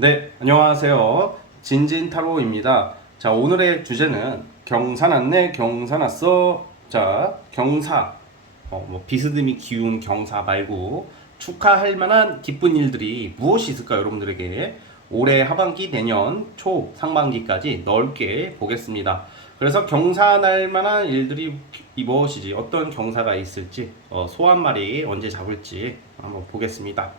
네, 안녕하세요. 진진타로입니다. 자, 오늘의 주제는 경사났네, 경사났어. 자, 경사. 비스듬히 기운 경사 말고 축하할 만한 기쁜 일들이 무엇이 있을까요, 여러분들에게? 올해 하반기, 내년 초 상반기까지 넓게 보겠습니다. 그래서 경사날 만한 일들이 무엇이지, 어떤 경사가 있을지, 소 한 마리 언제 잡을지 한번 보겠습니다.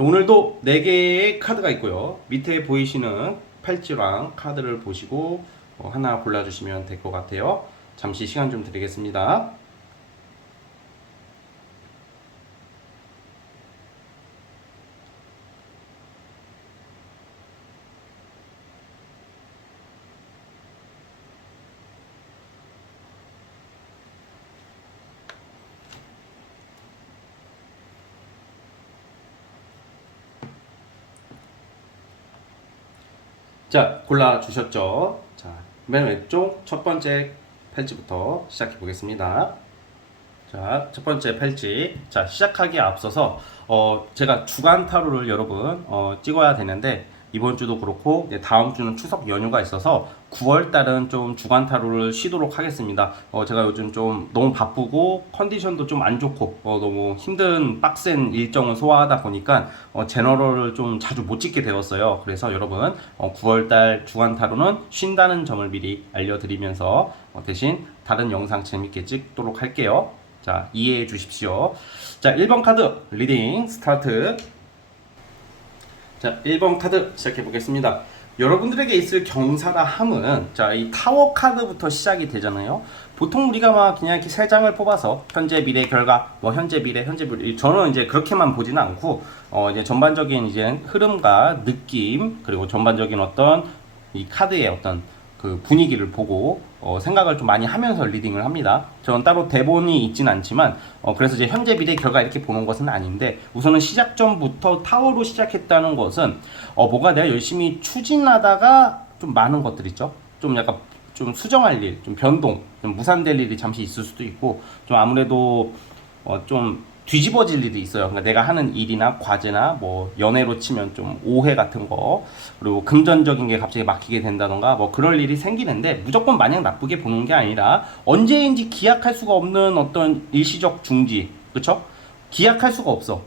오늘도 4개의 카드가 있고요. 밑에 보이시는 팔찌랑 카드를 보시고 하나 골라주시면 될 것 같아요. 잠시 시간 좀 드리겠습니다. 자, 골라주셨죠? 자, 맨 왼쪽 첫 번째 팔찌부터 시작해 보겠습니다. 자, 첫 번째 팔찌. 자, 시작하기에 앞서서 제가 주간 타로를 여러분 찍어야 되는데 이번 주도 그렇고 다음 주는 추석 연휴가 있어서 9월 달은 좀 주간 타로를 쉬도록 하겠습니다. 제가 요즘 좀 너무 바쁘고 컨디션도 좀 안 좋고 너무 힘든 빡센 일정을 소화하다 보니까 제너럴을 좀 자주 못 찍게 되었어요. 그래서 여러분 9월 달 주간 타로는 쉰다는 점을 미리 알려드리면서 대신 다른 영상 재밌게 찍도록 할게요. 자, 이해해 주십시오. 자, 1번 카드 리딩 스타트. 자, 1번 카드 시작해 보겠습니다. 여러분들에게 있을 경사라 함은 자, 이 타워 카드부터 시작이 되잖아요. 보통 우리가 막 그냥 이렇게 세 장을 뽑아서 현재 미래 결과 뭐 현재 미래 저는 이제 그렇게만 보지는 않고 이제 전반적인 이제 흐름과 느낌 그리고 전반적인 어떤 이 카드의 어떤 그 분위기를 보고 생각을 좀 많이 하면서 리딩을 합니다. 저는 따로 대본이 있진 않지만 그래서 이제 현재 미래 결과 이렇게 보는 것은 아닌데 우선은 시작 전부터 타워로 시작했다는 것은 뭐가 내가 열심히 추진하다가 좀 많은 것들 있죠. 좀 약간 좀 수정할 일, 좀 변동, 좀 무산될 일이 잠시 있을 수도 있고 좀 아무래도 좀 뒤집어질 일이 있어요. 그러니까 내가 하는 일이나 과제나 뭐 연애로 치면 좀 오해 같은 거 그리고 금전적인 게 갑자기 막히게 된다던가 뭐 그럴 일이 생기는데 무조건 마냥 나쁘게 보는 게 아니라 언제인지 기약할 수가 없는 어떤 일시적 중지, 그쵸? 기약할 수가 없어.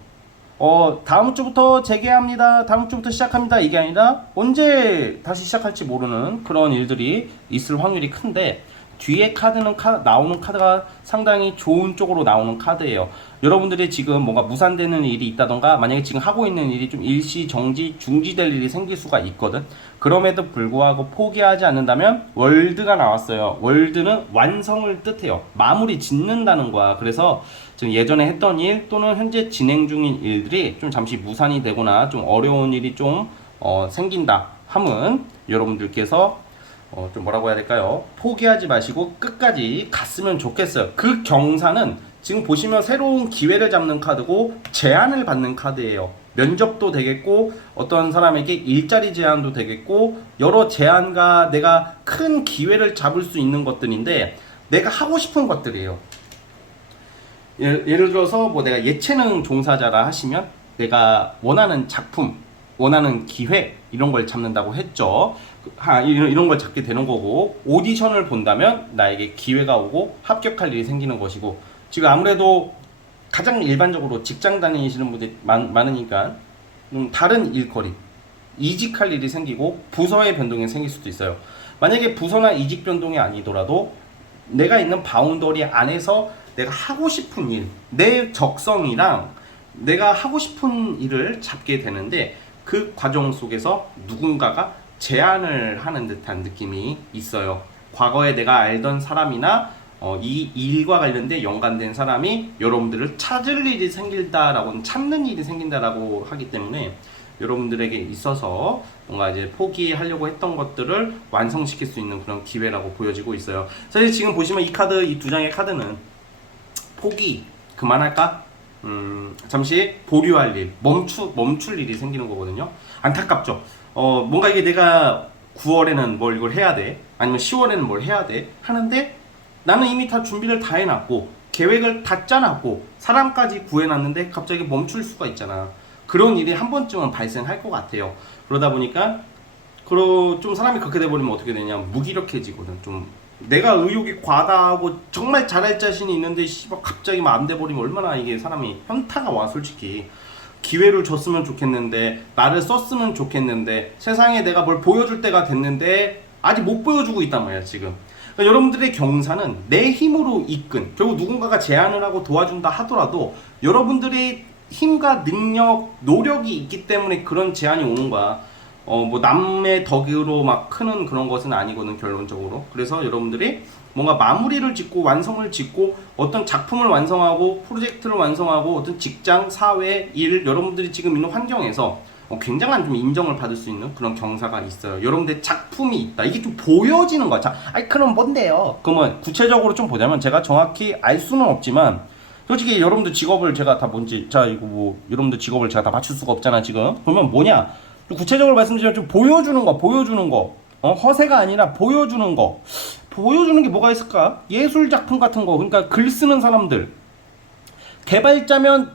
다음 주부터 재개합니다. 다음 주부터 시작합니다. 이게 아니라 언제 다시 시작할지 모르는 그런 일들이 있을 확률이 큰데 뒤에 카드는 나오는 카드가 상당히 좋은 쪽으로 나오는 카드예요. 여러분들이 지금 뭔가 무산되는 일이 있다던가 만약에 지금 하고 있는 일이 좀 일시 정지 중지될 일이 생길 수가 있거든. 그럼에도 불구하고 포기하지 않는다면 월드가 나왔어요. 월드는 완성을 뜻해요. 마무리 짓는다는 거야. 그래서 지금 예전에 했던 일 또는 현재 진행 중인 일들이 좀 잠시 무산이 되거나 좀 어려운 일이 좀 생긴다 함은 여러분들께서 좀 뭐라고 해야 될까요? 포기하지 마시고 끝까지 갔으면 좋겠어요. 그 경사는 지금 보시면 새로운 기회를 잡는 카드고 제안을 받는 카드예요. 면접도 되겠고 어떤 사람에게 일자리 제안도 되겠고 여러 제안과 내가 큰 기회를 잡을 수 있는 것들인데 내가 하고 싶은 것들이에요. 예를 들어서 뭐 내가 예체능 종사자라 하시면 내가 원하는 작품, 원하는 기회 이런 걸 잡는다고 했죠. 이런 걸 잡게 되는 거고 오디션을 본다면 나에게 기회가 오고 합격할 일이 생기는 것이고 지금 아무래도 가장 일반적으로 직장 다니시는 분들이 많으니까 다른 일거리 이직할 일이 생기고 부서의 변동이 생길 수도 있어요. 만약에 부서나 이직 변동이 아니더라도 내가 있는 바운더리 안에서 내가 하고 싶은 일, 내 적성이랑 내가 하고 싶은 일을 잡게 되는데 그 과정 속에서 누군가가 제안을 하는 듯한 느낌이 있어요. 과거에 내가 알던 사람이나 이 일과 관련된 연관된 사람이 여러분들을 찾을 일이 생긴다라고 찾는 일이 생긴다라고 하기 때문에 여러분들에게 있어서 뭔가 이제 포기하려고 했던 것들을 완성시킬 수 있는 그런 기회라고 보여지고 있어요. 사실 지금 보시면 이 카드, 이 두 장의 카드는 포기 그만할까? 잠시 보류할 일, 멈출 일이 생기는 거거든요. 안타깝죠. 뭔가 이게 내가 9월에는 뭘 이걸 해야 돼, 아니면 10월에는 뭘 해야 돼 하는데 나는 이미 다 준비를 다 해놨고 계획을 다 짜놨고 사람까지 구해놨는데 갑자기 멈출 수가 있잖아. 그런 일이 한 번쯤은 발생할 것 같아요. 그러다 보니까 좀 사람이 그렇게 돼버리면 어떻게 되냐, 무기력해지거든. 좀 내가 의욕이 과다하고 정말 잘할 자신이 있는데 씨발 갑자기 막 안 돼버리면 얼마나 이게 사람이 현타가 와. 솔직히 기회를 줬으면 좋겠는데, 나를 썼으면 좋겠는데, 세상에 내가 뭘 보여줄 때가 됐는데 아직 못 보여주고 있단 말이야 지금. 그러니까 여러분들의 경사는 내 힘으로 이끈, 결국 누군가가 제안을 하고 도와준다 하더라도 여러분들의 힘과 능력, 노력이 있기 때문에 그런 제안이 오는 거야. 뭐 남의 덕으로 막 크는 그런 것은 아니거든 결론적으로. 그래서 여러분들이 뭔가 마무리를 짓고 완성을 짓고 어떤 작품을 완성하고 프로젝트를 완성하고 어떤 직장, 사회, 일, 여러분들이 지금 있는 환경에서 굉장한 좀 인정을 받을 수 있는 그런 경사가 있어요. 여러분들의 작품이 있다. 이게 좀 보여지는 거야. 자, 아니 그럼 뭔데요? 그러면 구체적으로 좀 보자면, 제가 정확히 알 수는 없지만 솔직히 여러분들 직업을 제가 다 뭔지, 자 이거 뭐 여러분들 직업을 제가 다 맞출 수가 없잖아 지금. 그러면 뭐냐? 구체적으로 말씀드리면 좀 보여주는 거. 허세가 아니라 보여주는 거. 보여주는 게 뭐가 있을까? 예술 작품 같은 거. 그러니까 글 쓰는 사람들, 개발자면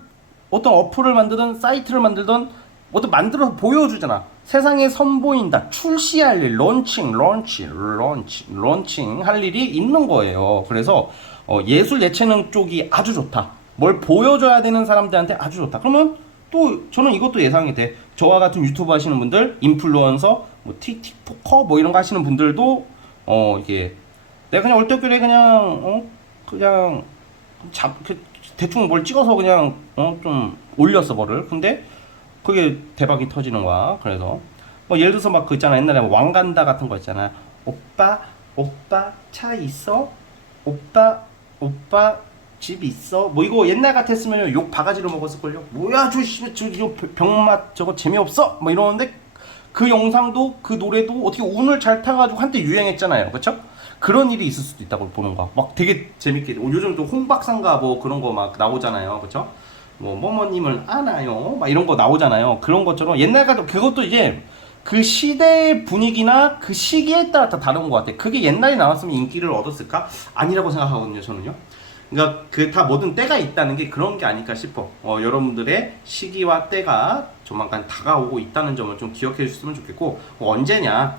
어떤 어플을 만들든 사이트를 만들든 어떤 만들어서 보여주잖아. 세상에 선보인다. 출시할 일, 런칭 할 일이 있는 거예요. 그래서 예술 예체능 쪽이 아주 좋다. 뭘 보여줘야 되는 사람들한테 아주 좋다. 그러면 또 저는 이것도 예상이 돼. 저와 같은 유튜브 하시는 분들, 인플루언서, 뭐 틱토커 뭐 이런 거 하시는 분들도 이게 내가 그냥 얼떨결에 그냥 대충 뭘 찍어서 그냥 좀 올렸어 뭐를. 근데 그게 대박이 터지는 거야. 그래서 뭐 예를 들어서 막 그 있잖아, 옛날에 뭐 왕간다 같은 거 있잖아. 오빠 차 있어? 오빠 집 있어? 뭐 이거 옛날 같았으면 욕 바가지로 먹었을걸요. 뭐야 저 병맛 저거 재미없어? 뭐 이러는데 그 영상도 그 노래도 어떻게 운을 잘 타가지고 한때 유행했잖아요. 그쵸? 그런 일이 있을 수도 있다고 보는 거야. 막 되게 재밌게. 요즘 또 홍박사인가 뭐 그런 거 막 나오잖아요. 그쵸? 뭐 뭐뭐님을 아나요? 막 이런 거 나오잖아요. 그런 것처럼 옛날 같은, 그것도 이제 그 시대의 분위기나 그 시기에 따라 다 다른 것 같아. 그게 옛날에 나왔으면 인기를 얻었을까? 아니라고 생각하거든요 저는요. 그러니까 그 다 모든 때가 있다는 게 그런 게 아닐까 싶어. 여러분들의 시기와 때가 조만간 다가오고 있다는 점을 좀 기억해 주셨으면 좋겠고, 언제냐,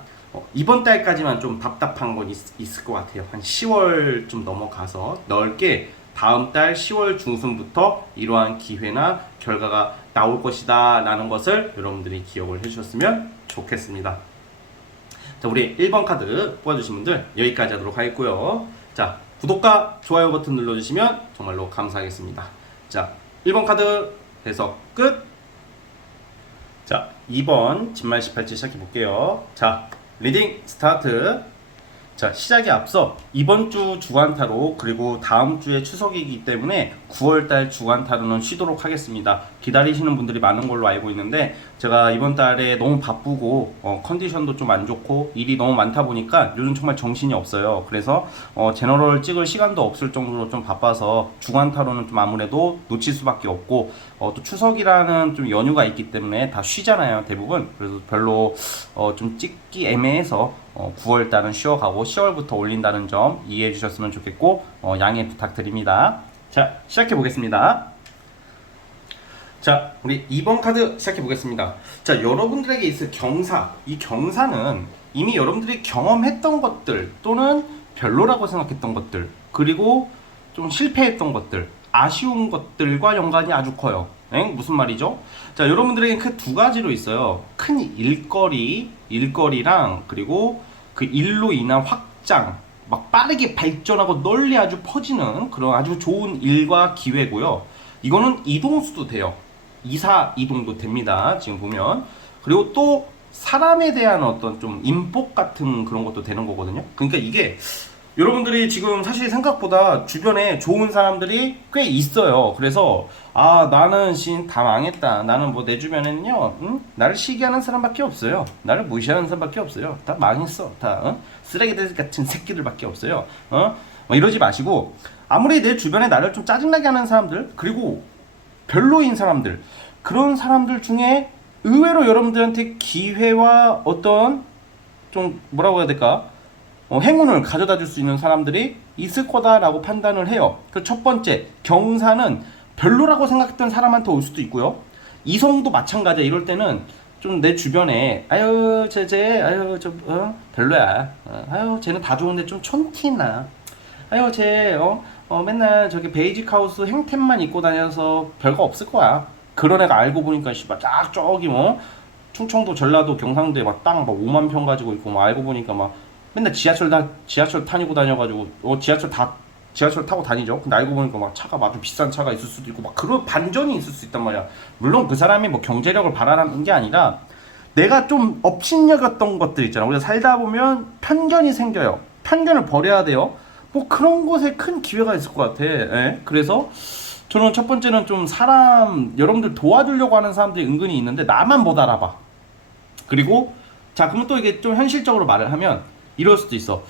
이번 달까지만 좀 답답한 건 있을 것 같아요. 한 10월 좀 넘어가서 넓게 다음 달 10월 중순부터 이러한 기회나 결과가 나올 것이다 라는 것을 여러분들이 기억을 해주셨으면 좋겠습니다. 자, 우리 1번 카드 뽑아주신 분들 여기까지 하도록 하겠고요. 자, 구독과 좋아요 버튼 눌러주시면 정말로 감사하겠습니다. 자, 1번 카드 해석 끝. 자, 2번 진말 18지 시작해 볼게요. 자, 리딩 스타트. 자, 시작에 앞서 이번 주 주간타로, 그리고 다음 주에 추석이기 때문에 9월달 주간타로는 쉬도록 하겠습니다. 기다리시는 분들이 많은 걸로 알고 있는데 제가 이번 달에 너무 바쁘고 컨디션도 좀 안 좋고 일이 너무 많다 보니까 요즘 정말 정신이 없어요. 그래서 제너럴 찍을 시간도 없을 정도로 좀 바빠서 주간타로는 좀 아무래도 놓칠 수밖에 없고, 또 추석이라는 좀 연휴가 있기 때문에 다 쉬잖아요 대부분. 그래서 별로 좀 찍기 애매해서 9월달은 쉬어가고 10월부터 올린다는 점 이해해 주셨으면 좋겠고 양해 부탁드립니다. 자, 시작해 보겠습니다. 자, 우리 2번 카드 시작해 보겠습니다. 자, 여러분들에게 있을 경사, 이 경사는 이미 여러분들이 경험했던 것들, 또는 별로라고 생각했던 것들, 그리고 좀 실패했던 것들, 아쉬운 것들과 연관이 아주 커요. 무슨 말이죠? 자, 여러분들에게 그 두 가지로 있어요. 큰 일거리랑 그리고 그 일로 인한 확장, 막 빠르게 발전하고 널리 아주 퍼지는 그런 아주 좋은 일과 기회고요. 이거는 이동수도 돼요. 이사 이동도 됩니다. 지금 보면. 그리고 또 사람에 대한 어떤 좀 인복 같은 그런 것도 되는 거거든요. 그러니까 이게 여러분들이 지금 사실 생각보다 주변에 좋은 사람들이 꽤 있어요. 그래서 나는 다 망했다. 나는 뭐 내 주변에는요, 나를 시기하는 사람밖에 없어요. 나를 무시하는 사람밖에 없어요. 다 망했어. 다 쓰레기들 같은 새끼들밖에 없어요. 뭐 이러지 마시고, 아무리 내 주변에 나를 좀 짜증나게 하는 사람들, 그리고 별로인 사람들, 그런 사람들 중에 의외로 여러분들한테 기회와 어떤 좀 뭐라고 해야 될까? 행운을 가져다 줄 수 있는 사람들이 있을 거다라고 판단을 해요. 그 첫 번째, 경사는 별로라고 생각했던 사람한테 올 수도 있고요. 이성도 마찬가지야. 이럴 때는 좀 내 주변에 아유 아유 별로야. 아유 쟤는 다 좋은데 좀 촌티나. 아유 쟤 맨날 저기 베이직 하우스 행템만 입고 다녀서 별거 없을 거야. 그런 애가 알고 보니까 씨발 딱 저기 뭐 충청도 전라도 경상도에 막 땅 막 5만 평 가지고 있고 막 알고 보니까 막 맨날 지하철 타고 다녀가지고 지하철 타고 다니죠. 근데 알고 보니까 막 차가 아주 비싼 차가 있을 수도 있고 막 그런 반전이 있을 수 있단 말이야. 물론 그 사람이 뭐 경제력을 바라는 게 아니라 내가 좀 업신여겼던 것들 있잖아. 우리가 살다 보면 편견이 생겨요. 편견을 버려야 돼요. 뭐 그런 곳에 큰 기회가 있을 것 같아. 예? 그래서 저는 첫 번째는 좀 여러분들 도와주려고 하는 사람들이 은근히 있는데 나만 못 알아봐. 그리고 자 그럼 또 이게 좀 현실적으로 말을 하면 이럴 수도 있어.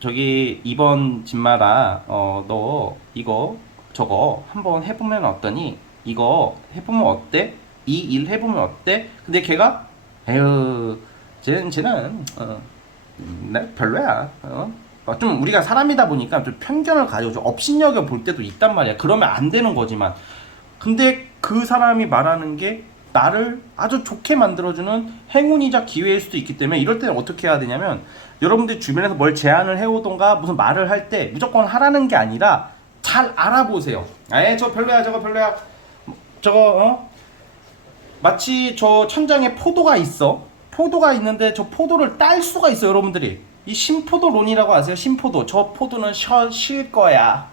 저기 이번 집마다 너 이거 저거 한번 해보면 어떠니? 이거 해보면 어때? 이 일 해보면 어때? 근데 걔가 에휴 쟤는 나 별로야. 좀 우리가 사람이다 보니까 좀 편견을 가지고 좀 업신여겨 볼 때도 있단 말이야. 그러면 안 되는 거지만 근데 그 사람이 말하는 게 나를 아주 좋게 만들어주는 행운이자 기회일 수도 있기 때문에 이럴 때는 어떻게 해야 되냐면 여러분들 주변에서 뭘 제안을 해오던가 무슨 말을 할 때 무조건 하라는 게 아니라 잘 알아보세요. 에 저 별로야 저거 별로야 저거 마치 저 천장에 포도가 있어. 포도가 있는데 저 포도를 딸 수가 있어요. 여러분들이 이 신포도론이라고 아세요? 신포도 저 포도는 쉴 거야.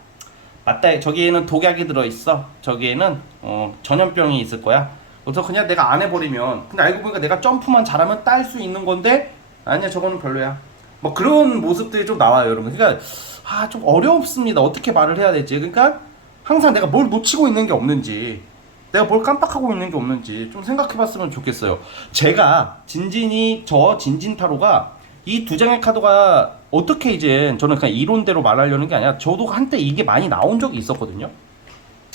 맞다. 저기에는 독약이 들어있어. 저기에는 전염병이 있을 거야. 그래서 그냥 내가 안 해버리면 근데 알고 보니까 내가 점프만 잘하면 딸 수 있는 건데 아니야 저거는 별로야. 뭐 그런 모습들이 좀 나와요 여러분. 그러니까 좀 어렵습니다. 어떻게 말을 해야 될지. 그러니까 항상 내가 뭘 놓치고 있는 게 없는지 내가 뭘 깜빡하고 있는 게 없는지 좀 생각해봤으면 좋겠어요. 제가 진진타로가 이 두 장의 카드가 어떻게 이제 저는 그냥 이론대로 말하려는 게 아니라 저도 한때 이게 많이 나온 적이 있었거든요.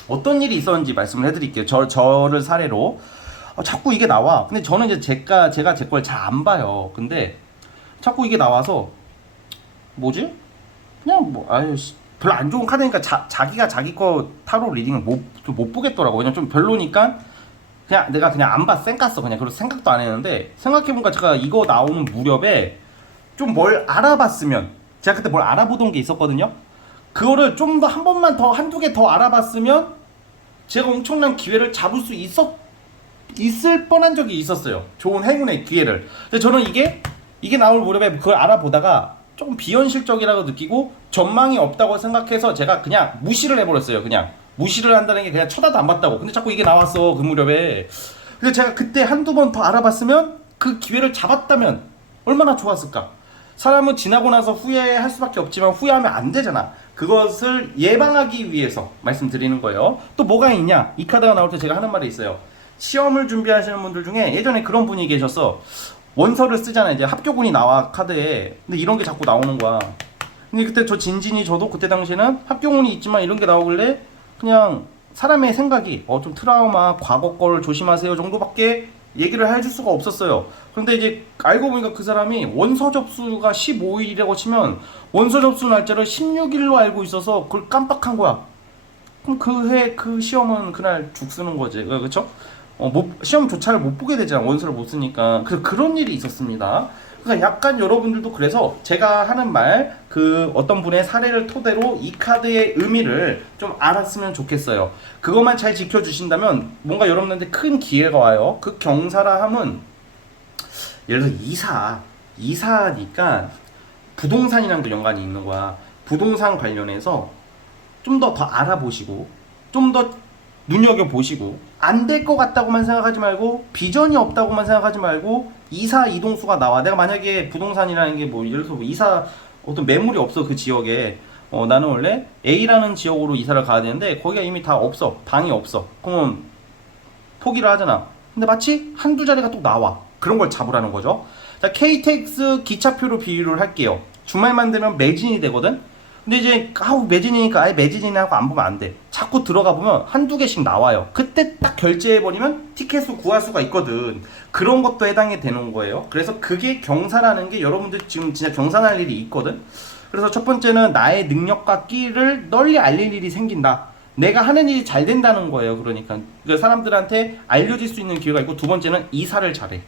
어떤 일이 있었는지 말씀을 해드릴게요. 저를 사례로 자꾸 이게 나와. 근데 저는 이제 제가 제 걸 잘 안 봐요. 근데 자꾸 이게 나와서 뭐지? 그냥 뭐 별로 안 좋은 카드니까 자기가 자기 거 타로 리딩을 못 보겠더라고. 그냥 좀 별로니까 내가 그냥 안 봤어. 쌩 그냥. 그리고 생각도 안 했는데 생각해보니까 제가 이거 나오는 무렵에 좀 뭘 알아봤으면 제가 그때 뭘 알아보던 게 있었거든요. 그거를 좀 더 한 번만 더 한두 개 더 알아봤으면 제가 엄청난 기회를 잡을 수 있을 뻔한 적이 있었어요. 좋은 행운의 기회를. 근데 저는 이게 나올 무렵에 그걸 알아보다가 조금 비현실적이라고 느끼고 전망이 없다고 생각해서 제가 그냥 무시를 해버렸어요. 그냥 무시를 한다는 게 그냥 쳐다도 안 봤다고. 근데 자꾸 이게 나왔어 그 무렵에. 근데 제가 그때 한두 번 더 알아봤으면 그 기회를 잡았다면 얼마나 좋았을까. 사람은 지나고 나서 후회할 수밖에 없지만 후회하면 안 되잖아. 그것을 예방하기 위해서 말씀드리는 거예요. 또 뭐가 있냐? 이 카드가 나올 때 제가 하는 말이 있어요. 시험을 준비하시는 분들 중에 예전에 그런 분이 계셨어. 원서를 쓰잖아. 이제 합격운이 나와 카드에. 근데 이런 게 자꾸 나오는 거야. 근데 그때 저도 그때 당시에는 합격운이 있지만 이런 게 나오길래 그냥 사람의 생각이 좀 트라우마 과거 거를 조심하세요 정도밖에 얘기를 해줄 수가 없었어요. 그런데 이제 알고 보니까 그 사람이 원서 접수가 15일이라고 치면 원서 접수 날짜를 16일로 알고 있어서 그걸 깜빡한 거야. 그럼 그 시험은 그날 죽 쓰는 거지. 그렇죠? 시험조차를 못 보게 되잖아. 원서를 못 쓰니까. 그래서 그런 일이 있었습니다. 그래서 약간 여러분들도 그래서 제가 하는 말 어떤 분의 사례를 토대로 이 카드의 의미를 좀 알았으면 좋겠어요. 그것만 잘 지켜주신다면 뭔가 여러분들한테 큰 기회가 와요. 그 경사라 함은 예를 들어 이사니까 부동산이랑도 연관이 있는 거야. 부동산 관련해서 좀 더 알아보시고 좀 더 눈여겨보시고 안 될 것 같다고만 생각하지 말고 비전이 없다고만 생각하지 말고 이사 이동수가 나와. 내가 만약에 부동산이라는 게 뭐 예를 들어서 이사 어떤 매물이 없어 그 지역에 나는 원래 A라는 지역으로 이사를 가야 되는데 거기가 이미 다 없어. 방이 없어. 그러면 포기를 하잖아. 근데 마치 한두 자리가 또 나와. 그런 걸 잡으라는 거죠. 자, KTX 기차표로 비유를 할게요. 주말만 되면 매진이 되거든. 근데 이제 매진이니까 아예 매진이나 하고 안 보면 안 돼. 자꾸 들어가 보면 한두 개씩 나와요. 그때 딱 결제해버리면 티켓을 구할 수가 있거든. 그런 것도 해당이 되는 거예요. 그래서 그게 경사라는 게 여러분들 지금 진짜 경사날 일이 있거든. 그래서 첫 번째는 나의 능력과 끼를 널리 알릴 일이 생긴다. 내가 하는 일이 잘 된다는 거예요. 그러니까 사람들한테 알려질 수 있는 기회가 있고, 두 번째는 이사를 잘해.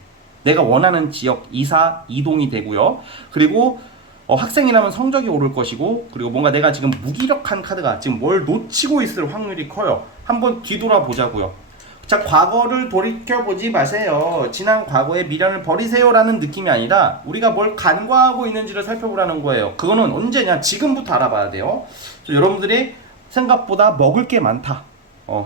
내가 원하는 지역 이사 이동이 되고요. 그리고 학생이라면 성적이 오를 것이고, 그리고 뭔가 내가 지금 무기력한 카드가 지금 뭘 놓치고 있을 확률이 커요. 한번 뒤돌아보자고요. 자, 과거를 돌이켜보지 마세요. 지난 과거의 미련을 버리세요라는 느낌이 아니라 우리가 뭘 간과하고 있는지를 살펴보라는 거예요. 그거는 언제냐? 지금부터 알아봐야 돼요. 여러분들이 생각보다 먹을 게 많다.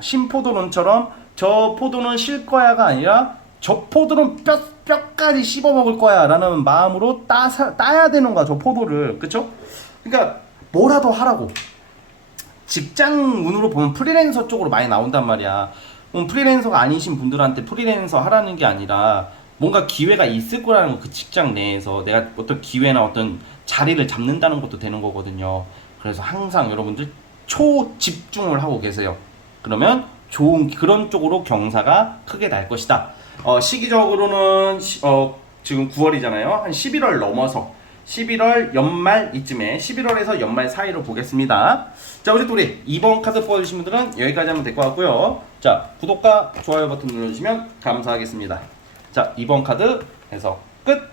신포도론처럼 저 포도는 실 거야가 아니라 저 포도는 뼈까지 씹어 먹을 거야 라는 마음으로 따야 되는 거야, 저 포도를. 그쵸? 그러니까 뭐라도 하라고. 직장 운으로 보면 프리랜서 쪽으로 많이 나온단 말이야. 프리랜서가 아니신 분들한테 프리랜서 하라는 게 아니라 뭔가 기회가 있을 거라는 거, 그 직장 내에서 내가 어떤 기회나 어떤 자리를 잡는다는 것도 되는 거거든요. 그래서 항상 여러분들 초집중을 하고 계세요. 그러면 좋은 그런 쪽으로 경사가 크게 날 것이다. 시기적으로는 지금 9월이잖아요. 한 11월 넘어서 11월 연말 이쯤에 11월에서 연말 사이로 보겠습니다. 자, 우리 2번 카드 뽑아주신 분들은 여기까지 하면 될 것 같고요. 자, 구독과 좋아요 버튼 눌러주시면 감사하겠습니다. 자, 2번 카드 해서 끝.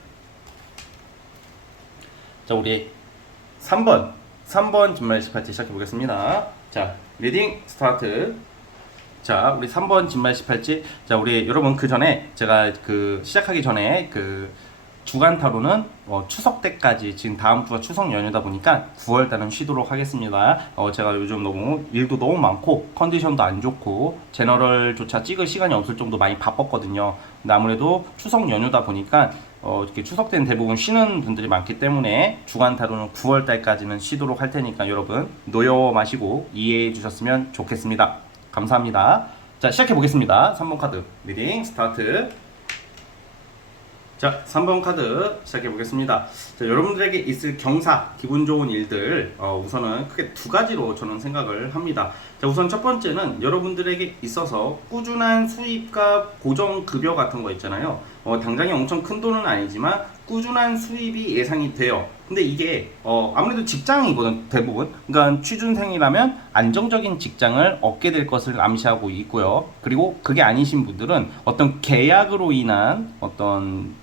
자, 우리 3번 진말 18지 시작해 보겠습니다. 자, 리딩 스타트. 자, 우리 3번 진말 18지. 자, 우리 여러분, 그 전에 제가 시작하기 전에 주간 타로는 추석 때까지, 지금 다음 주가 추석 연휴다 보니까 9월달은 쉬도록 하겠습니다. 제가 요즘 너무 일도 너무 많고 컨디션도 안 좋고 제너럴조차 찍을 시간이 없을 정도 많이 바빴거든요. 근데 아무래도 추석 연휴다 보니까 이렇게 추석 때는 대부분 쉬는 분들이 많기 때문에 주간 타로는 9월달까지는 쉬도록 할 테니까 여러분 노여 마시고 이해해 주셨으면 좋겠습니다. 감사합니다. 자, 시작해 보겠습니다. 3번 카드 리딩 스타트. 자, 3번 카드 시작해 보겠습니다. 자, 여러분들에게 있을 경사, 기분 좋은 일들, 우선은 크게 두 가지로 저는 생각을 합니다. 자, 우선 첫 번째는 여러분들에게 있어서 꾸준한 수입과 고정급여 같은 거 있잖아요. 당장에 엄청 큰 돈은 아니지만 꾸준한 수입이 예상이 돼요. 근데 이게 아무래도 직장이거든, 대부분. 그러니까 취준생이라면 안정적인 직장을 얻게 될 것을 암시하고 있고요. 그리고 그게 아니신 분들은 어떤 계약으로 인한 어떤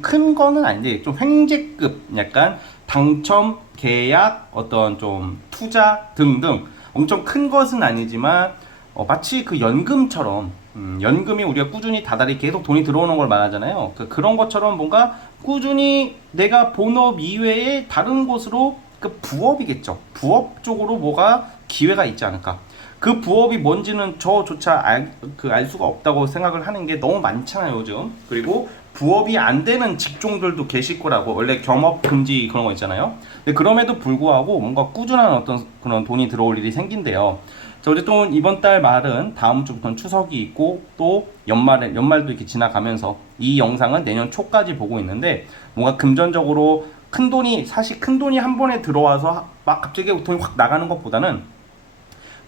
큰 거는 아닌데 좀 횡재급, 약간 당첨, 계약, 어떤 좀 투자 등등 엄청 큰 것은 아니지만 마치 그 연금처럼 연금이 우리가 꾸준히 다달이 계속 돈이 들어오는 걸 말하잖아요. 그런 것처럼 뭔가 꾸준히 내가 본업 이외에 다른 곳으로 부업이겠죠. 부업 쪽으로 뭐가 기회가 있지 않을까. 그 부업이 뭔지는 저조차 알 수가 없다고 생각을 하는 게 너무 많잖아요, 요즘. 그리고 부업이 안 되는 직종들도 계실 거라고, 원래 겸업 금지 그런 거 있잖아요. 근데 그럼에도 불구하고 뭔가 꾸준한 어떤 그런 돈이 들어올 일이 생긴대요. 자, 어쨌든 이번 달 말은 다음 주부터는 추석이 있고 또 연말도 이렇게 지나가면서 이 영상은 내년 초까지 보고 있는데, 뭔가 금전적으로 사실 큰 돈이 한 번에 들어와서 막 갑자기 돈이 확 나가는 것보다는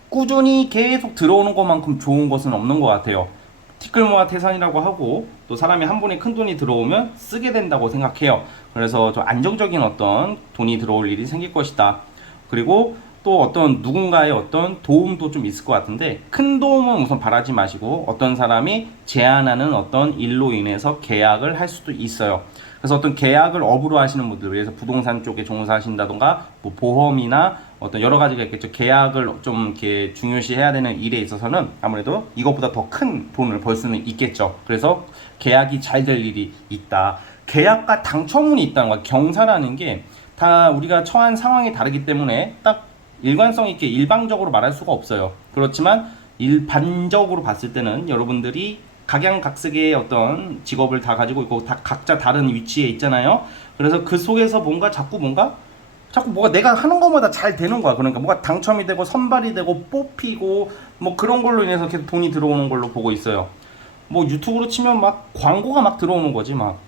꾸준히 계속 들어오는 것만큼 좋은 것은 없는 것 같아요. 티끌모아 태산이라고 하고, 또 사람이 한 번에 큰 돈이 들어오면 쓰게 된다고 생각해요. 그래서 좀 안정적인 어떤 돈이 들어올 일이 생길 것이다. 그리고 또 어떤 누군가의 어떤 도움도 좀 있을 것 같은데, 큰 도움은 우선 바라지 마시고 어떤 사람이 제안하는 어떤 일로 인해서 계약을 할 수도 있어요. 그래서 어떤 계약을 업으로 하시는 분들, 위해서 부동산 쪽에 종사하신다던가 뭐 보험이나 어떤 여러 가지가 있겠죠. 계약을 좀 이렇게 중요시해야 되는 일에 있어서는 아무래도 이것보다 더 큰 돈을 벌 수는 있겠죠. 그래서 계약이 잘 될 일이 있다. 계약과 당첨운이 있다는 거야. 경사라는 게 다 우리가 처한 상황이 다르기 때문에 딱 일관성 있게 일방적으로 말할 수가 없어요. 그렇지만 일반적으로 봤을 때는 여러분들이 각양각색의 어떤 직업을 다 가지고 있고 다 각자 다른 위치에 있잖아요. 그래서 그 속에서 자꾸 뭐가 내가 하는 것마다 잘 되는 거야. 그러니까 뭐가 당첨이 되고 선발이 되고 뽑히고 뭐 그런 걸로 인해서 계속 돈이 들어오는 걸로 보고 있어요. 뭐 유튜브로 치면 막 광고가 막 들어오는 거지 막.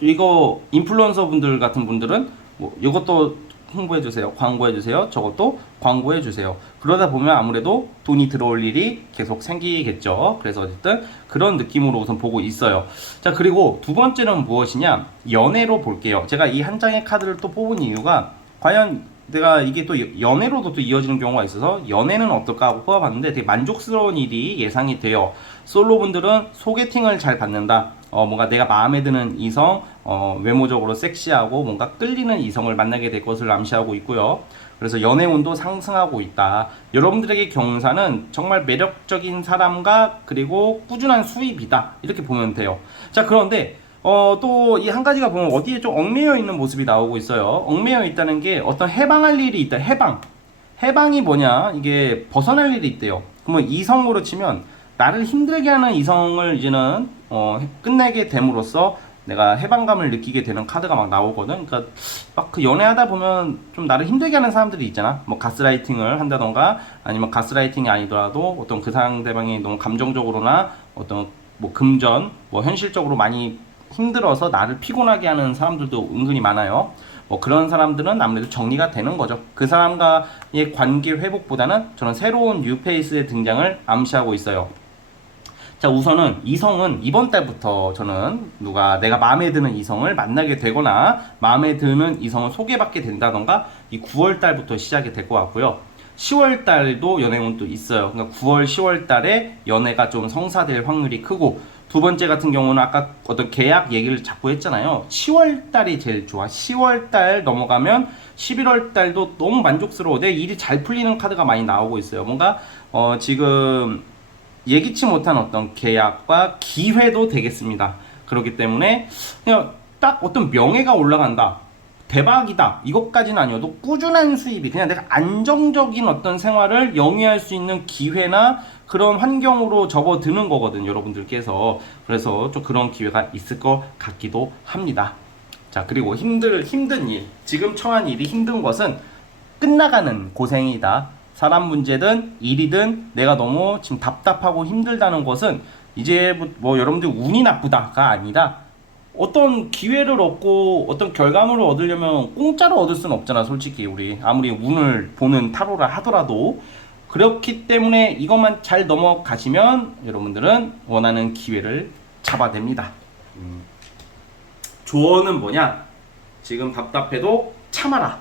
이거 인플루언서 분들 같은 분들은 뭐 이것도 홍보해주세요, 광고해주세요, 저것도 광고해주세요. 그러다 보면 아무래도 돈이 들어올 일이 계속 생기겠죠. 그래서 어쨌든 그런 느낌으로 우선 보고 있어요. 자, 그리고 두 번째는 무엇이냐, 연애로 볼게요. 제가 이 한 장의 카드를 또 뽑은 이유가 과연 내가 이게 또 연애로도 또 이어지는 경우가 있어서 연애는 어떨까 하고 뽑아봤는데 되게 만족스러운 일이 예상이 돼요. 솔로분들은 소개팅을 잘 받는다. 뭔가 내가 마음에 드는 이성, 외모적으로 섹시하고 뭔가 끌리는 이성을 만나게 될 것을 암시하고 있고요. 그래서 연애운도 상승하고 있다. 여러분들에게 경사는 정말 매력적인 사람과 그리고 꾸준한 수입이다. 이렇게 보면 돼요. 자, 그런데 또 이 한 가지가 보면 어디에 좀 얽매여 있는 모습이 나오고 있어요. 얽매여 있다는 게 어떤 해방할 일이 있다. 해방이 뭐냐? 이게 벗어날 일이 있대요. 그러면 이성으로 치면 나를 힘들게 하는 이성을 이제는 끝내게 됨으로써 내가 해방감을 느끼게 되는 카드가 막 나오거든. 그러니까 막 그 연애하다 보면 좀 나를 힘들게 하는 사람들이 있잖아. 뭐 가스라이팅을 한다던가 아니면 가스라이팅이 아니더라도 어떤 그 상대방이 너무 감정적으로나 어떤 뭐 금전, 뭐 현실적으로 많이 힘들어서 나를 피곤하게 하는 사람들도 은근히 많아요. 뭐 그런 사람들은 아무래도 정리가 되는 거죠. 그 사람과의 관계 회복보다는 저는 새로운 뉴페이스의 등장을 암시하고 있어요. 자, 우선은 이성은 이번 달부터 저는 내가 마음에 드는 이성을 만나게 되거나 마음에 드는 이성을 소개받게 된다던가 이 9월 달부터 시작이 될 것 같고요. 10월 달도 연애운도 있어요. 그러니까 9월, 10월 달에 연애가 좀 성사될 확률이 크고 두 번째 같은 경우는 아까 어떤 계약 얘기를 자꾸 했잖아요. 10월 달이 제일 좋아. 10월 달 넘어가면 11월 달도 너무 만족스러워. 내 일이 잘 풀리는 카드가 많이 나오고 있어요. 뭔가 지금 예기치 못한 어떤 계약과 기회도 되겠습니다. 그렇기 때문에 그냥 딱 어떤 명예가 올라간다. 대박이다. 이것까지는 아니어도 꾸준한 수입이 그냥 내가 안정적인 어떤 생활을 영위할 수 있는 기회나 그런 환경으로 접어드는 거거든, 여러분들께서. 그래서 좀 그런 기회가 있을 것 같기도 합니다. 자, 그리고 힘든 일. 지금 처한 일이 힘든 것은 끝나가는 고생이다. 사람 문제든 일이든 내가 너무 지금 답답하고 힘들다는 것은 이제 뭐 여러분들 운이 나쁘다가 아니라 어떤 기회를 얻고 어떤 결과물을 얻으려면 공짜로 얻을 수는 없잖아. 솔직히 우리 아무리 운을 보는 타로라 하더라도. 그렇기 때문에 이것만 잘 넘어가시면 여러분들은 원하는 기회를 잡아냅니다. 조언은 뭐냐? 지금 답답해도 참아라.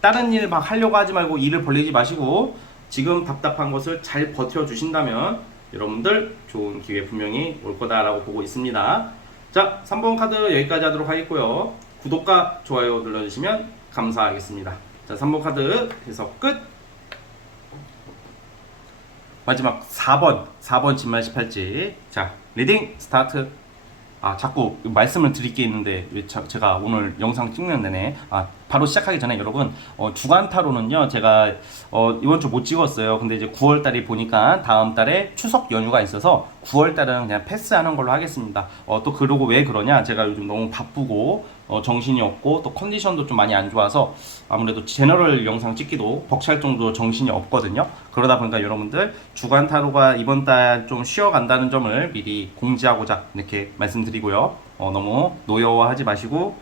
다른 일 막 하려고 하지 말고 일을 벌리지 마시고 지금 답답한 것을 잘 버텨주신다면 여러분들 좋은 기회 분명히 올 거다라고 보고 있습니다. 자, 3번 카드 여기까지 하도록 하겠고요. 구독과 좋아요 눌러주시면 감사하겠습니다. 자, 3번 카드 해석 끝. 마지막 4번 진말 18지. 자, 리딩 스타트. 자꾸 말씀을 드릴 게 있는데 왜 제가 오늘 영상 찍는 내내 바로 시작하기 전에 여러분 주간 타로는요 제가 이번 주 못 찍었어요. 근데 이제 9월 달이 보니까 다음 달에 추석 연휴가 있어서 9월 달은 그냥 패스하는 걸로 하겠습니다. 또 그러고 왜 그러냐, 제가 요즘 너무 바쁘고 정신이 없고 또 컨디션도 좀 많이 안 좋아서 아무래도 제너럴 영상 찍기도 벅찰 정도로 정신이 없거든요. 그러다 보니까 여러분들 주간 타로가 이번 달 좀 쉬어간다는 점을 미리 공지하고자 이렇게 말씀드리고요. 너무 노여워하지 마시고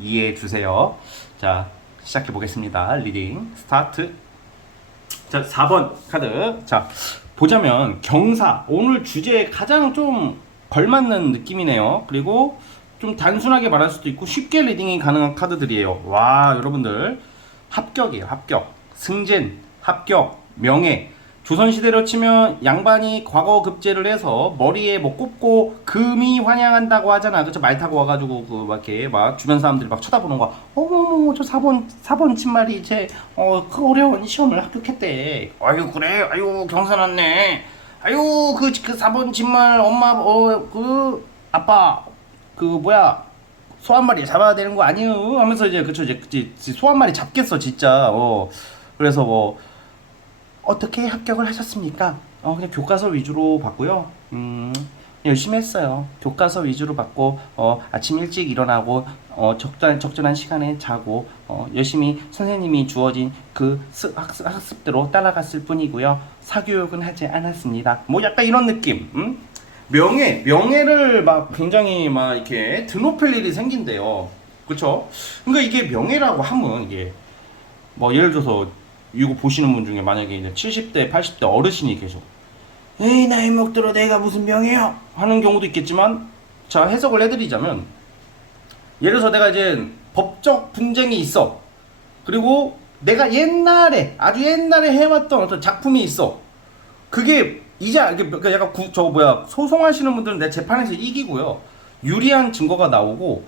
이해해 주세요. 자, 시작해 보겠습니다. 리딩 스타트. 자, 4번 카드. 자, 보자면 경사. 오늘 주제에 가장 좀 걸맞는 느낌이네요. 그리고 좀 단순하게 말할 수도 있고 쉽게 리딩이 가능한 카드들이에요. 와, 여러분들 합격이에요. 합격. 승진, 합격, 명예. 조선시대로 치면 양반이 과거 급제를 해서 머리에 뭐 꼽고 금이 환영한다고 하잖아. 그쵸? 말 타고 와가지고 막 이렇게 막 주변 사람들이 막 쳐다보는 거야. 어머머, 저 4번 친말이 이제 그 어려운 시험을 합격했대. 아유, 그래? 아유, 경사났네. 아유, 그 4번 친말 엄마 아빠 소 한 마리 잡아야 되는 거 아니에요? 하면서 이제 이제 소 한 마리 잡겠어 진짜. 그래서 뭐 어떻게 합격을 하셨습니까? 그냥 교과서 위주로 봤고요. 열심히 했어요. 교과서 위주로 받고 아침 일찍 일어나고 적절한 시간에 자고 열심히 선생님이 주어진 그 학습대로 따라갔을 뿐이고요. 사교육은 하지 않았습니다. 뭐 약간 이런 느낌. 명예를 막 굉장히 막 이렇게 드높일 일이 생긴대요. 그쵸? 그러니까 이게 명예라고 하면 이게 뭐 예를 들어서 이거 보시는 분 중에 만약에 이제 70대, 80대 어르신이 계셔. 에이, 나이 먹들어 내가 무슨 명예요? 하는 경우도 있겠지만, 자, 해석을 해드리자면, 예를 들어서 내가 이제 법적 분쟁이 있어. 그리고 내가 옛날에 아주 옛날에 해왔던 어떤 작품이 있어. 그게 이제 그러니까 약간 저거 뭐야 소송하시는 분들은 내 재판에서 이기고요. 유리한 증거가 나오고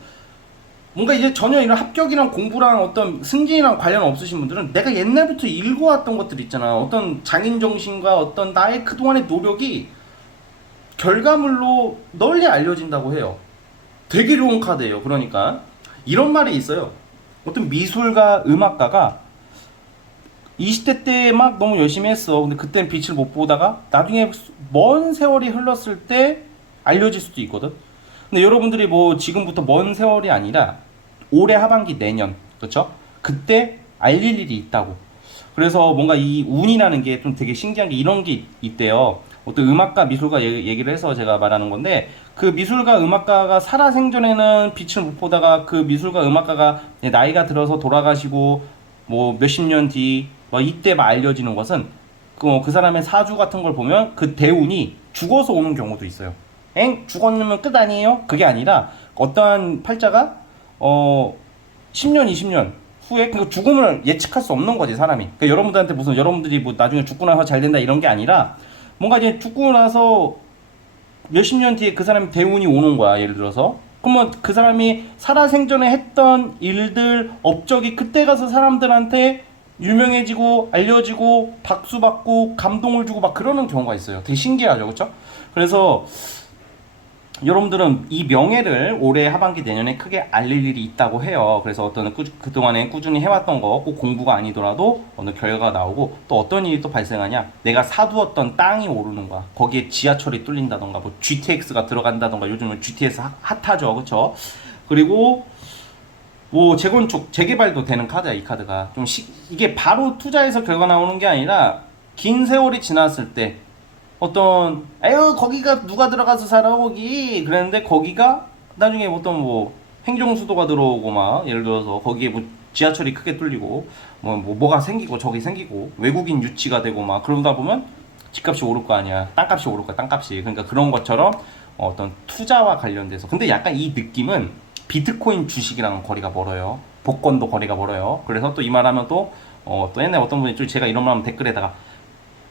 뭔가 이제 전혀 이런 합격이랑 공부랑 어떤 승진이랑 관련 없으신 분들은 내가 옛날부터 읽어왔던 것들 있잖아. 어떤 장인 정신과 어떤 나의 그동안의 노력이 결과물로 널리 알려진다고 해요. 되게 좋은 카드예요. 그러니까 이런 말이 있어요. 어떤 미술가, 음악가가 20대 때 막 너무 열심히 했어. 근데 그땐 빛을 못 보다가 나중에 먼 세월이 흘렀을 때 알려질 수도 있거든. 근데 여러분들이 뭐 지금부터 먼 세월이 아니라 올해 하반기 내년, 그렇죠? 그때 알릴 일이 있다고. 그래서 뭔가 이 운이라는 게 좀 되게 신기한 게 이런 게 있대요. 어떤 음악가, 미술가 얘기를 해서 제가 말하는 건데 그 미술가, 음악가가 살아생전에는 빛을 못 보다가 그 미술가, 음악가가 나이가 들어서 돌아가시고 뭐 몇십 년 뒤 이때 막 알려지는 것은 그 사람의 사주 같은 걸 보면 그 대운이 죽어서 오는 경우도 있어요. 죽었으면 끝 아니에요? 그게 아니라 어떠한 팔자가 10년, 20년 후에 그 죽음을 예측할 수 없는 거지 사람이. 그러니까 여러분들한테 무슨 여러분들이 뭐 나중에 죽고 나서 잘 된다 이런 게 아니라 뭔가 이제 죽고 나서 몇십 년 뒤에 그 사람이 대운이 오는 거야. 예를 들어서 그러면 그 사람이 살아생전에 했던 일들 업적이 그때 가서 사람들한테 유명해지고 알려지고 박수 받고 감동을 주고 막 그러는 경우가 있어요. 되게 신기하죠, 그렇죠? 그래서 여러분들은 이 명예를 올해 하반기 내년에 크게 알릴 일이 있다고 해요. 그래서 어떤 그동안에 꾸준히 해왔던 거 꼭 공부가 아니더라도 어느 결과가 나오고 또 어떤 일이 또 발생하냐, 내가 사두었던 땅이 오르는 거야. 거기에 지하철이 뚫린다던가 뭐 GTX가 들어간다던가. 요즘은 GTS 핫하죠, 그쵸? 그리고 뭐 재건축, 재개발도 되는 카드야. 이 카드가 좀 이게 바로 투자해서 결과 나오는 게 아니라 긴 세월이 지났을 때 어떤 에휴 거기가 누가 들어가서 살아 거기 그랬는데 거기가 나중에 어떤 뭐 행정수도가 들어오고 막 예를 들어서 거기에 뭐 지하철이 크게 뚫리고 뭐가 생기고 저기 생기고 외국인 유치가 되고 막 그러다 보면 집값이 오를 거 아니야. 땅값이 오를 거야. 땅값이. 그러니까 그런 것처럼 어떤 투자와 관련돼서. 근데 약간 이 느낌은 비트코인 주식이랑 거리가 멀어요. 복권도 거리가 멀어요. 그래서 또 이 말하면 또 옛날 어떤 분이 좀 제가 이런 말 하면 댓글에다가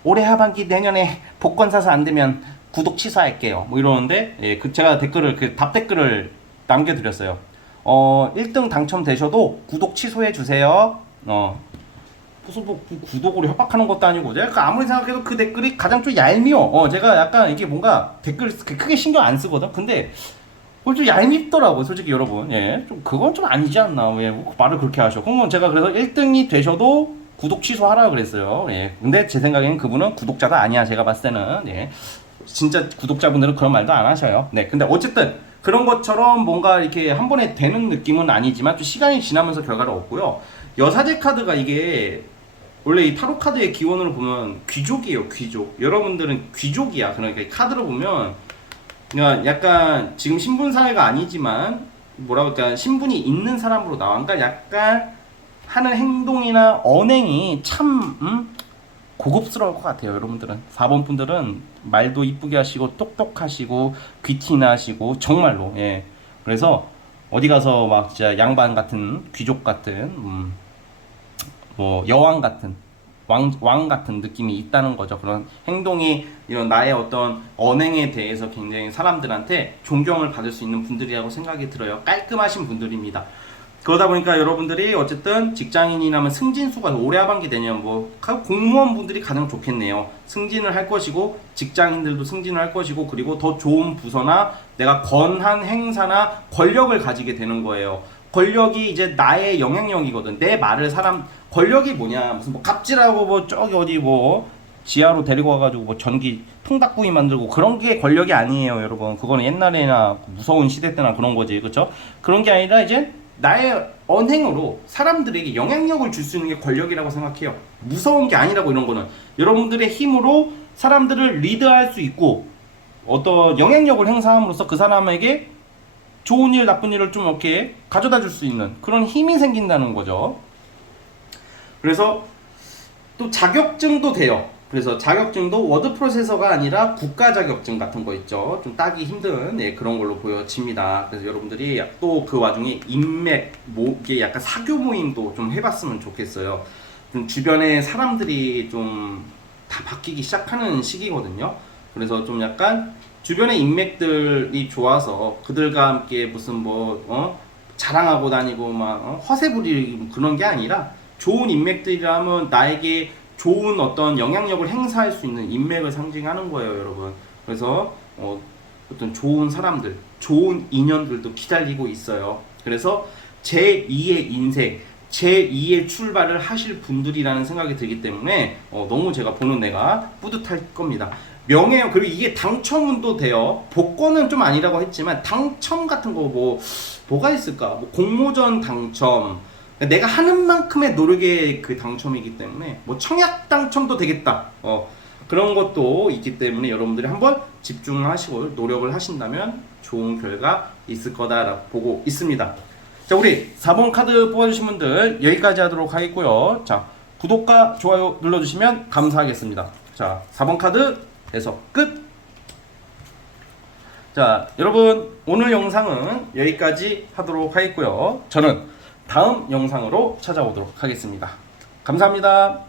올해 하반기 내년에 복권 사서 안 되면 구독 취소할게요. 뭐 이러는데 제가 댓글을 답 댓글을 남겨드렸어요. 1등 당첨되셔도 구독 취소해 주세요. 무슨 뭐 구독으로 협박하는 것도 아니고 제가 아무리 생각해도 그 댓글이 가장 좀 얄미워. 제가 약간 이게 뭔가 댓글 크게 신경 안 쓰거든. 근데 그걸 좀 얄밉더라고 솔직히 여러분. 좀 그건 좀 아니지 않나. 왜 말을 그렇게 하셔? 그러면 제가 그래서 1등이 되셔도 구독 취소하라 그랬어요. 근데 제 생각에는 그분은 구독자가 아니야. 제가 봤을 때는. 진짜 구독자분들은 그런 말도 안 하셔요. 근데 어쨌든 그런 것처럼 뭔가 이렇게 한 번에 되는 느낌은 아니지만 좀 시간이 지나면서 결과를 얻고요. 여사제 카드가 이게 원래 이 타로 카드의 기원으로 보면 귀족이에요. 귀족. 여러분들은 귀족이야. 그러니까 이 카드로 보면 그냥 약간 지금 신분 사회가 아니지만 뭐라고 할까 신분이 있는 사람으로 나와. 그러니까 약간 하는 행동이나 언행이 참 고급스러울 것 같아요. 여러분들은 4번 분들은 말도 이쁘게 하시고 똑똑하시고 귀티나시고 정말로. 그래서 어디 가서 막 진짜 양반 같은 귀족 같은 뭐 여왕 같은 왕 같은 느낌이 있다는 거죠. 그런 행동이 이런 나의 어떤 언행에 대해서 굉장히 사람들한테 존경을 받을 수 있는 분들이라고 생각이 들어요. 깔끔하신 분들입니다. 그러다 보니까 여러분들이 어쨌든 직장인이라면 승진수가 올해 하반기 되면 뭐 공무원 분들이 가장 좋겠네요. 승진을 할 것이고 직장인들도 승진을 할 것이고 그리고 더 좋은 부서나 내가 권한 행사나 권력을 가지게 되는 거예요. 권력이 이제 나의 영향력이거든. 내 말을 권력이 뭐냐 무슨 뭐 갑질하고 뭐 저기 어디 뭐 지하로 데리고 와가지고 뭐 전기 통닭구이 만들고 그런 게 권력이 아니에요, 여러분. 그거는 옛날에나 무서운 시대 때나 그런 거지, 그렇죠? 그런 게 아니라 이제 나의 언행으로 사람들에게 영향력을 줄 수 있는 게 권력이라고 생각해요. 무서운 게 아니라고. 이런 거는 여러분들의 힘으로 사람들을 리드할 수 있고 어떤 영향력을 행사함으로써 그 사람에게 좋은 일 나쁜 일을 좀 이렇게 가져다 줄 수 있는 그런 힘이 생긴다는 거죠. 그래서 또 자격증도 돼요. 그래서 자격증도 워드 프로세서가 아니라 국가 자격증 같은 거 있죠. 좀 따기 힘든 그런 걸로 보여집니다. 그래서 여러분들이 또 그 와중에 인맥, 이게 약간 사교 모임도 좀 해봤으면 좋겠어요. 좀 주변의 사람들이 좀 다 바뀌기 시작하는 시기거든요. 그래서 좀 약간 주변의 인맥들이 좋아서 그들과 함께 무슨 자랑하고 다니고 막 허세 부리고 그런 게 아니라 좋은 인맥들이라면 나에게 좋은 어떤 영향력을 행사할 수 있는 인맥을 상징하는 거예요, 여러분. 그래서 어떤 좋은 사람들, 좋은 인연들도 기다리고 있어요. 그래서 제2의 인생, 제2의 출발을 하실 분들이라는 생각이 들기 때문에 너무 제가 보는 내가 뿌듯할 겁니다. 명예요. 그리고 이게 당첨운도 돼요. 복권은 좀 아니라고 했지만 당첨 같은 거 뭐가 있을까? 뭐 공모전 당첨. 내가 하는 만큼의 노력의 그 당첨이기 때문에 뭐 청약 당첨도 되겠다. 그런 것도 있기 때문에 여러분들이 한번 집중하시고 노력을 하신다면 좋은 결과 있을 거다라고 보고 있습니다. 자, 우리 4번 카드 뽑아주신 분들 여기까지 하도록 하겠고요. 자, 구독과 좋아요 눌러주시면 감사하겠습니다. 자, 4번 카드 해석 끝! 자, 여러분 오늘 영상은 여기까지 하도록 하겠고요. 저는 다음 영상으로 찾아오도록 하겠습니다. 감사합니다.